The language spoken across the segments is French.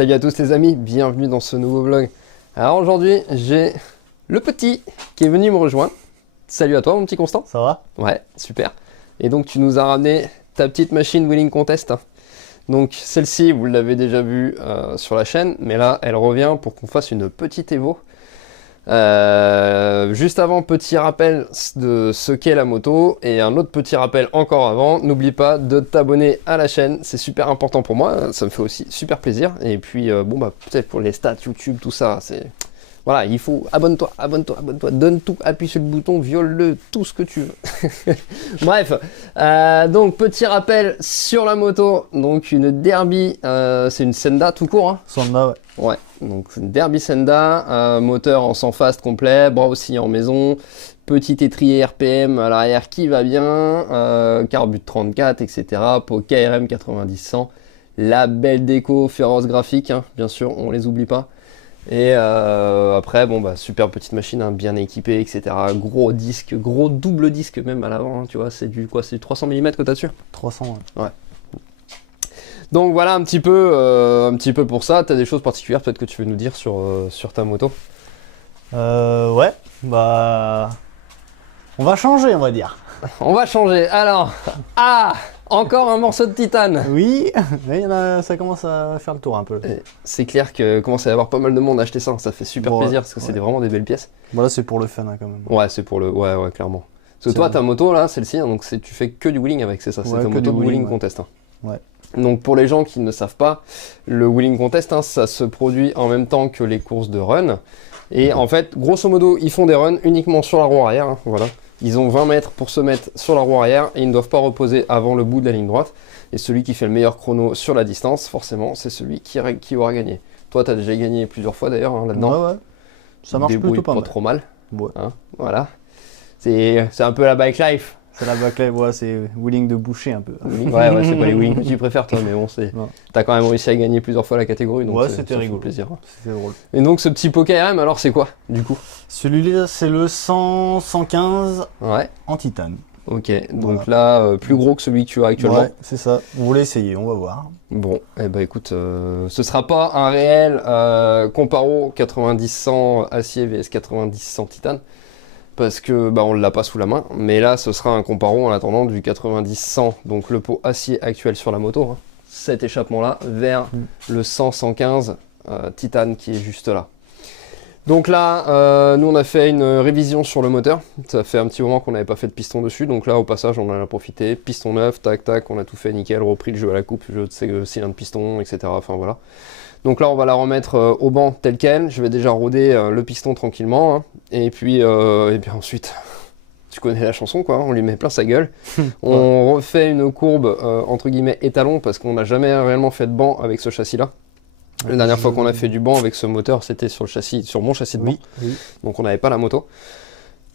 Salut à tous les amis, bienvenue dans ce nouveau vlog. Alors aujourd'hui, j'ai le petit qui est venu me rejoindre. Salut à toi mon petit Constant. Ça va? Ouais, super. Et donc tu nous as ramené ta petite machine Wheeling Contest. Donc celle-ci, vous l'avez déjà vue sur la chaîne, mais là, elle revient pour qu'on fasse une petite évo. Juste avant, petit rappel de ce qu'est la moto et un autre petit rappel encore avant, n'oublie pas de t'abonner à la chaîne, c'est super important pour moi, ça me fait aussi super plaisir. Et puis bon bah peut-être pour les stats YouTube, tout ça, c'est voilà, il faut abonne-toi, donne tout, appuie sur le bouton, viole-le, tout ce que tu veux. Bref, donc petit rappel sur la moto, donc une Derby, c'est une Senda tout court, hein. Senda, ouais. Ouais, donc une Derby Senda, moteur en 100 fast complet, bras aussi en maison, petit étrier RPM à l'arrière qui va bien, carbut 34, etc. Pour KRM 90-100, la belle déco Féroce graphique, hein, bien sûr, on les oublie pas. Et après, bon bah super petite machine, hein, bien équipée, etc. Gros disque, gros double disque même à l'avant, hein, tu vois, c'est du quoi, c'est du 300 mm que t'as dessus 300, ouais. Ouais. Donc voilà un petit peu pour ça. T'as des choses particulières peut-être que tu veux nous dire sur ta moto? Ouais, bah... On va changer, on va dire. On va changer. Alors, encore un morceau de titane. Oui, mais ça commence à faire le tour un peu. C'est clair que commence à y avoir pas mal de monde à acheter ça. Ça fait super Ouais, plaisir parce que c'est vraiment des belles pièces. Bon là c'est pour le fun hein, quand même. Ouais, c'est pour le... Ouais, clairement. Parce que toi, ta moto là, celle-ci, hein, donc tu fais que du wheeling avec, c'est ça? C'est Ouais, ta que moto du de wheeling wheeling, contest. Hein. Ouais. Donc pour les gens qui ne savent pas, le wheeling contest, hein, ça se produit en même temps que les courses de run. Et en fait, grosso modo, ils font des runs uniquement sur la roue arrière. Hein, voilà. Ils ont 20 mètres pour se mettre sur la roue arrière et ils ne doivent pas reposer avant le bout de la ligne droite. Et celui qui fait le meilleur chrono sur la distance, forcément, c'est celui qui aura gagné. Toi, tu as déjà gagné plusieurs fois d'ailleurs hein, là-dedans. Ouais. Ça marche plutôt pas mal. Trop mal. Ouais. Hein, voilà. C'est un peu la bike life. C'est la backlight, ouais, c'est wheeling de boucher un peu. Ouais, c'est pas les wheelings que tu préfères toi, mais bon, t'as quand même réussi à gagner plusieurs fois la catégorie. Donc ouais, c'était rigolo. Plaisir. C'était drôle. Et donc ce petit pot KRM, alors c'est quoi du coup? Celui-là, c'est le 115 ouais. en titane. Ok, donc là, plus gros que celui que tu as actuellement. Ouais, c'est ça. Vous voulez essayer, on va voir. Bon, eh ben écoute, ce sera pas un réel comparo 90-100 acier vs 90-100 titane. Parce que bah, on l'a pas sous la main, mais là ce sera un comparo en attendant du 90-100, donc le pot acier actuel sur la moto, hein, cet échappement là, vers le 100-115 titane qui est juste là. Donc là, nous on a fait une révision sur le moteur, ça fait un petit moment qu'on n'avait pas fait de piston dessus, donc là au passage on en a profité, piston neuf, tac, on a tout fait nickel, repris le jeu à la coupe, jeu de cylindre piston, etc. Enfin voilà. Donc là on va la remettre au banc tel quel, je vais déjà roder le piston tranquillement, hein. Et puis ensuite, tu connais la chanson quoi, on lui met plein sa gueule, on refait une courbe entre guillemets étalon parce qu'on n'a jamais réellement fait de banc avec ce châssis là. La dernière fois qu'on a fait du banc avec ce moteur c'était sur mon châssis de banc, donc on n'avait pas la moto.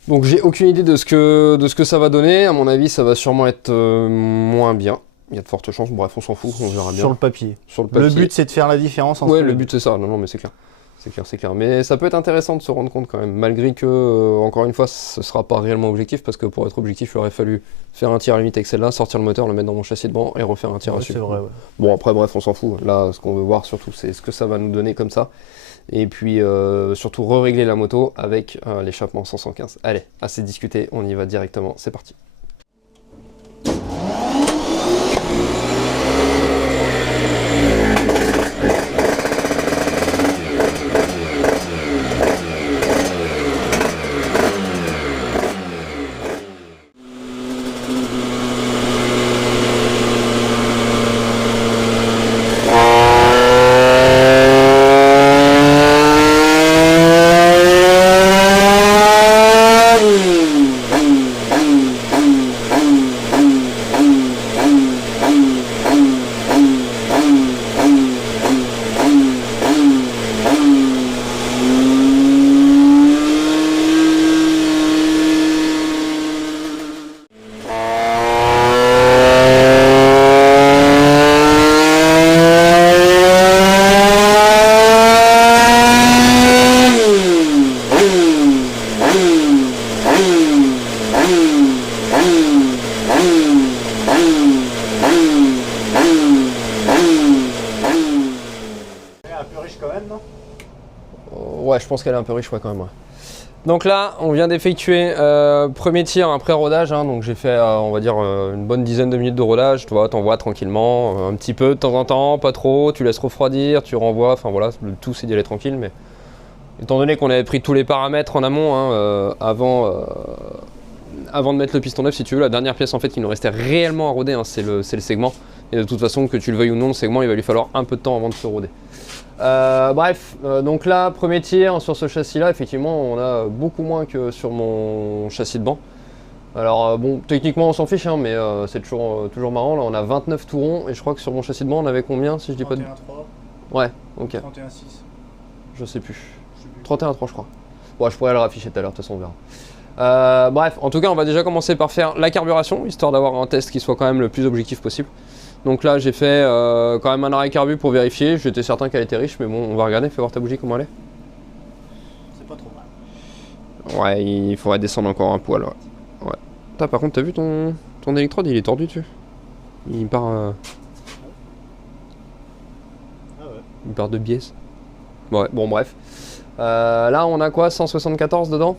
Donc j'ai aucune idée de ce que ça va donner, à mon avis ça va sûrement être moins bien. Il y a de fortes chances, bref on s'en fout, on verra bien. Sur le papier. Le but c'est de faire la différence entre le but c'est ça, non mais c'est clair. C'est clair, mais ça peut être intéressant de se rendre compte quand même, malgré que, encore une fois, ce sera pas réellement objectif, parce que pour être objectif, il aurait fallu faire un tir à limite avec celle-là, sortir le moteur, le mettre dans mon châssis de banc et refaire un tir dessus. C'est vrai, ouais. Bon après, bref, on s'en fout. Là, ce qu'on veut voir surtout, c'est ce que ça va nous donner comme ça. Et puis, surtout, re-régler la moto avec l'échappement 115. Allez, assez discuté, on y va directement, c'est parti. pense qu'elle est un peu riche, ouais, quand même. Ouais. Donc là, on vient d'effectuer premier tir après rodage, hein, donc j'ai fait, on va dire, une bonne dizaine de minutes de rodage, tu vois, t'envoies tranquillement, un petit peu de temps en temps, pas trop, tu laisses refroidir, tu renvoies, enfin voilà, le tout c'est d'y aller tranquille, mais étant donné qu'on avait pris tous les paramètres en amont, hein, avant de mettre le piston neuf, si tu veux, la dernière pièce en fait qui nous restait réellement à roder, hein, c'est le segment, et de toute façon, que tu le veuilles ou non, le segment, il va lui falloir un peu de temps avant de se roder. Bref, donc là, premier tir sur ce châssis là, effectivement on a beaucoup moins que sur mon châssis de banc. Alors bon, techniquement on s'en fiche, hein, mais c'est toujours marrant. Là on a 29 tourons et je crois que sur mon châssis de banc on avait combien si je dis pas de... 31,3. Ouais, ok. 31,6. Je sais plus. 31,3 je crois. Bon, je pourrais le rafficher tout à l'heure, de toute façon on verra. Bref, en tout cas on va déjà commencer par faire la carburation, histoire d'avoir un test qui soit quand même le plus objectif possible. Donc là j'ai fait quand même un arrêt carbu pour vérifier, j'étais certain qu'elle était riche, mais bon on va regarder, fais voir ta bougie comment elle est. C'est pas trop mal. Ouais, il faudrait descendre encore un poil. Ouais. Par contre t'as vu ton électrode, il est tordu dessus. Il part... Ah ouais. Il part de biais. Ouais, bon bref. Là on a quoi, 174 dedans?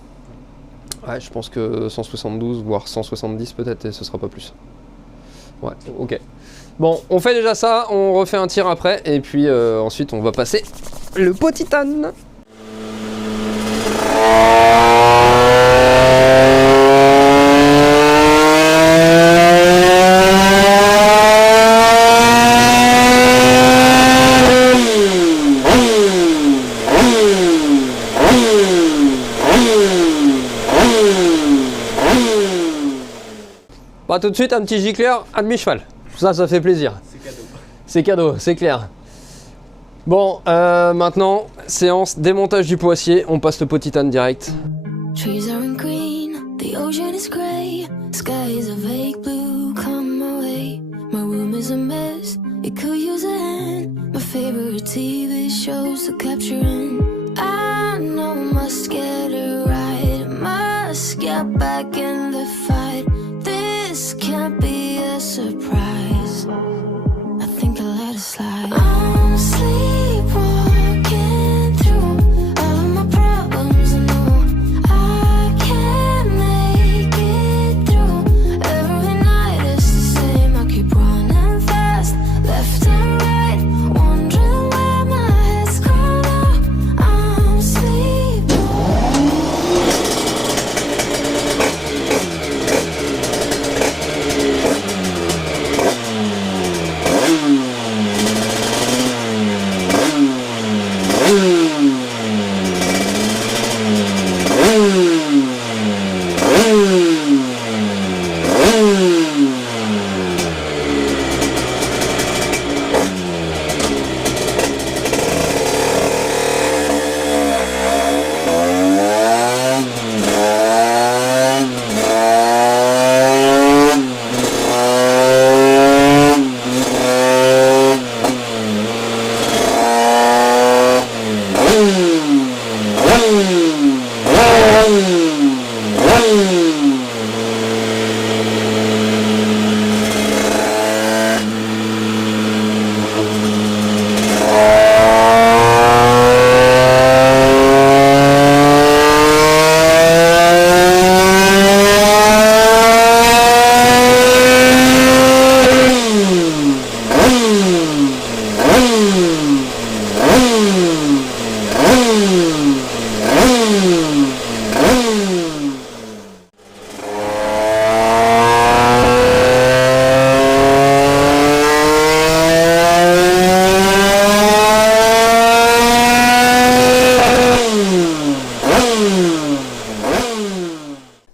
Ouais, je pense que 172 voire 170 peut-être et ce sera pas plus. Ouais, ok. Bon, on fait déjà ça, on refait un tir après, et puis ensuite on va passer le pot titane. Bah tout de suite un petit gicleur à demi-cheval. Ça fait plaisir. C'est cadeau. C'est cadeau, c'est clair. Bon, maintenant, séance démontage du pot acier. On passe le pot titane direct. Trees are in green, the ocean is grey, sky is a vague blue, come my way. My room is a mess, it could use a hand. My favorite TV shows are capturing. I know must get it right, must get back in the fight. This can't be a surprise. I think I'll let it slide. I'm sleepwalking through all of my problems. I know I can't make it through. Every night it's the same. I keep running fast, left and right, wondering where my head's gone now. I'm sleepwalking.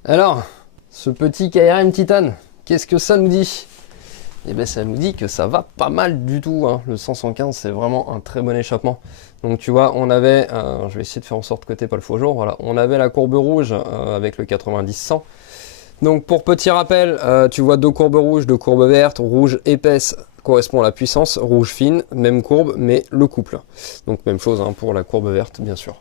Alors, ce petit KRM Titane, qu'est-ce que ça nous dit? Eh bien ça nous dit que ça va pas mal du tout, hein. Le 115 c'est vraiment un très bon échappement. Donc tu vois, on avait, je vais essayer de faire en sorte que t'aies pas le faux jour, voilà, on avait la courbe rouge avec le 90-100. Donc pour petit rappel, tu vois deux courbes rouges, deux courbes vertes, rouge épaisse correspond à la puissance, rouge fine, même courbe, mais le couple. Donc même chose hein, pour la courbe verte bien sûr.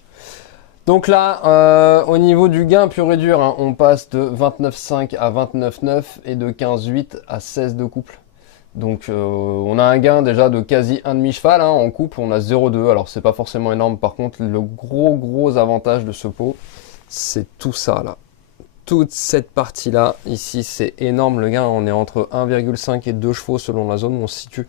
Donc là, au niveau du gain pur et dur, hein, on passe de 29,5 à 29,9 et de 15,8 à 16 de couple. Donc on a un gain déjà de quasi 1,5 cheval, hein. En coupe on a 0,2, alors c'est pas forcément énorme. Par contre le gros avantage de ce pot, c'est tout ça là. Toute cette partie là, ici c'est énorme le gain, on est entre 1,5 et 2 chevaux selon la zone où on se situe.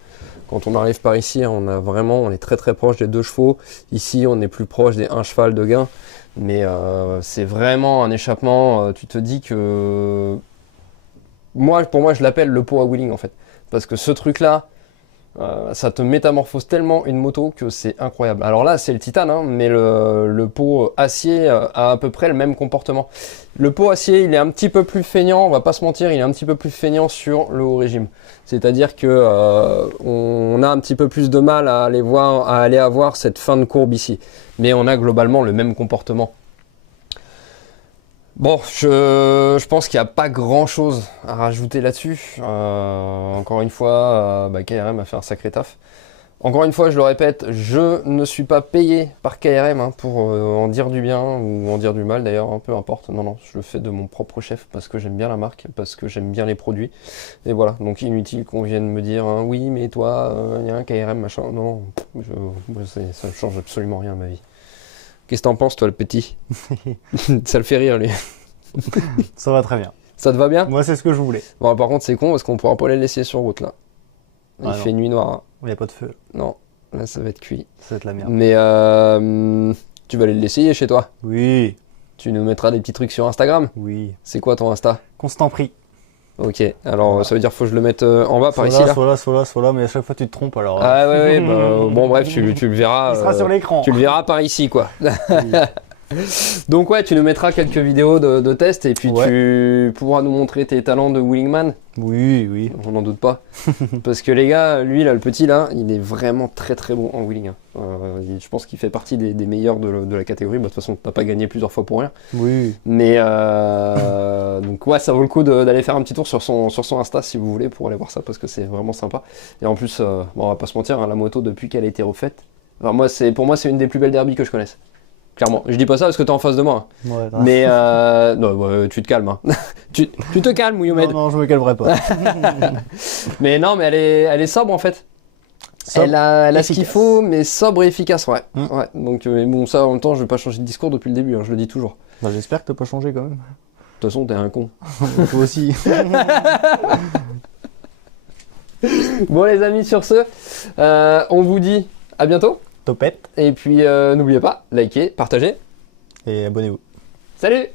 Quand on arrive par ici, on est très proche des 2 chevaux. Ici on est plus proche des 1 cheval de gain. Mais c'est vraiment un échappement, tu te dis que... Pour moi je l'appelle le pot à wheeling en fait. Parce que ce truc là, ça te métamorphose tellement une moto que c'est incroyable. Alors là c'est le titane, hein, mais le pot acier a à peu près le même comportement. Le pot acier il est un petit peu plus feignant, on va pas se mentir, il est un petit peu plus feignant sur le haut régime. C'est-à-dire que on a un petit peu plus de mal à aller avoir cette fin de courbe ici. Mais on a globalement le même comportement. Bon, je pense qu'il n'y a pas grand chose à rajouter là-dessus. Encore une fois, KRM a fait un sacré taf. Encore une fois, je le répète, je ne suis pas payé par KRM hein, pour en dire du bien ou en dire du mal d'ailleurs, hein, peu importe. Non, je le fais de mon propre chef parce que j'aime bien la marque, parce que j'aime bien les produits. Et voilà, donc inutile qu'on vienne me dire hein, oui, mais toi, il y a un KRM, machin. Non, ça ne change absolument rien à ma vie. Qu'est-ce que t'en penses, toi, le petit? Ça le fait rire, lui. Ça va très bien. Ça te va bien? Moi, c'est ce que je voulais. Bon, par contre, c'est con parce qu'on pourra pas les laisser sur route, là. Il fait nuit noire. Hein. Il n'y a pas de feu. Non, là, ça va être cuit. Ça va être la merde. Mais tu vas aller l'essayer chez toi? Oui. Tu nous mettras des petits trucs sur Instagram? Oui. C'est quoi ton Insta? Constant prix. Ok, alors voilà. Ça veut dire faut que je le mette en bas par ici là? Soit là, mais à chaque fois tu te trompes alors. Ah ouais, bon bref, tu le verras. Il sera sur l'écran. Tu le verras par ici quoi. Oui. Donc ouais, tu nous mettras quelques vidéos de tests et puis tu pourras nous montrer tes talents de wheelingman. Oui. On n'en doute pas. Parce que les gars, lui là, le petit là, il est vraiment très bon en wheeling. Hein. Je pense qu'il fait partie des meilleurs de la catégorie. De toute façon, t'as pas gagné plusieurs fois pour rien. Oui. Mais donc ouais, ça vaut le coup d'aller faire un petit tour sur son Insta si vous voulez pour aller voir ça parce que c'est vraiment sympa. Et en plus, on va pas se mentir, hein, la moto depuis qu'elle a été refaite, enfin, pour moi c'est une des plus belles derbies que je connaisse. Clairement, je dis pas ça parce que t'es en face de moi. Hein. Ouais, mais non, tu te calmes. Hein. tu te calmes, Mouyomed. Non, je me calmerai pas. Mais non, mais elle est sobre en fait. Sobre, elle a ce qu'il faut, mais sobre et efficace, ouais. Ouais. Donc bon, ça en même temps, je vais pas changer de discours depuis le début, hein, je le dis toujours. Bah, j'espère que t'as pas changé quand même. De toute façon, t'es un con. Toi aussi. Bon les amis, sur ce, on vous dit à bientôt. Topette. Et puis n'oubliez pas, likez, partagez. Et abonnez-vous. Salut!